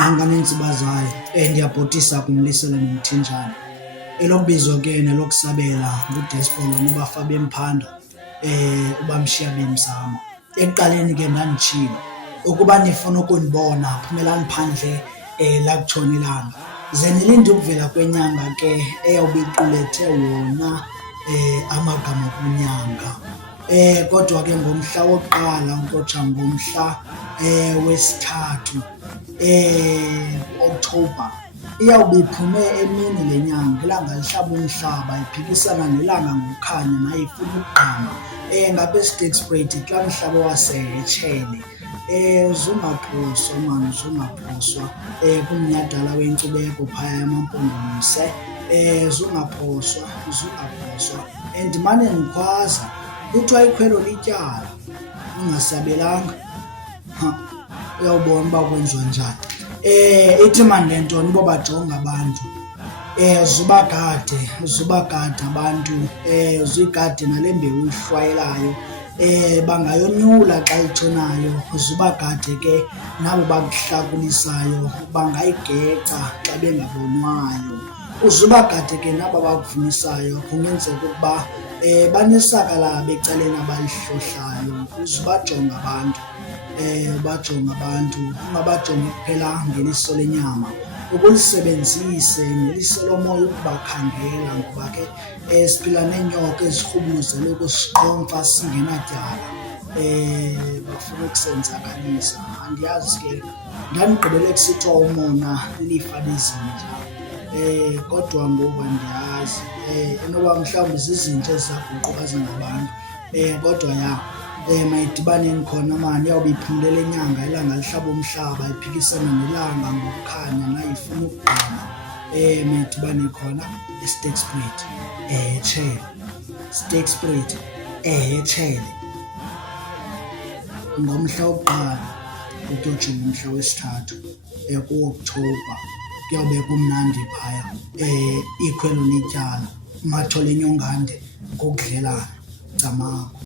kanintsi bazayo ndiyabhotisa kumlisela nomthinjana. Elokubizwa ke nelokusabela nguDespola noBafa bemphanda uBamshiya bemzama. Ekuqaleni ke ndanditshilo ukuba nifuna ukundibona phumelani phandle lakutshona ilanga. Ze nilinde ukuvela kwenyanga ke eyawube iqulethe wona amagama kunyanga. Kodwa ke ngomhla wokuqala ngokutsha ngomhla wesithathu October iyawube iphume emini le nyanga, ilanga lihlaba umhlaba iphikisana nelanga ngokukhanya naye ifuna ukugqama ngapha eSterkspruit kulaa mhlaba waseHetshele. Zungaphoswa mani, zungaphoswa kumnyhadala wenkcubeko phaya eMampondomise. Zungaphoswa, zungaphoswa. Ndimane ndikhwaza kuthiwa ikhwelo lityala ungasabelanga uyawubona uba kwenziwa njani. Ithi mani le nto nibo bajonga abantu, zubagade abantu, zuyigade nale mbewu ihlwayelayo, bangayonyula xa itshonayo, zubagade ke nabo bakuhlakulisayo, bangayigeca xa bengabonwayo. Uzubagade ke naba bakuvunisayo, kungenzeka ukuba banesaka labo ecaleni abalihlohlayo. Uzubajonga abantu, bajonga abantu, ungabajongi kuphela ngeliso lenyama, ukulisebenzise ngeliso lomoya ukubakhangela, ngoba ke siphila neenyoka ezirhubuluzele ukusiqhomfa singenatyala, bafuna ukusenzakalisa. Andiyazi ke, ndandigqibele kusithiwa umona lilifa lezinja, kodwa ngoku andiyazi inoba mhlawumbi zizinto ezizaguquka zingabantu. Kodwa ya mayidibaneni khona mani, iyawube iphumelele inyanga, ilanga lihlaba umhlaba iphikisana nelanga ngokukhanya naye ifuna ukugqama. Mayidibane khona eSterkspruit eHetshele, Sterkspruit eHetshele ngomhla wokuqala ukuyotsho ngomhla wesithathu ku-October. Kuyawube kumnandi phaya, ikhwelo lityala, umathole enyongande ngokudlelana. Camagu.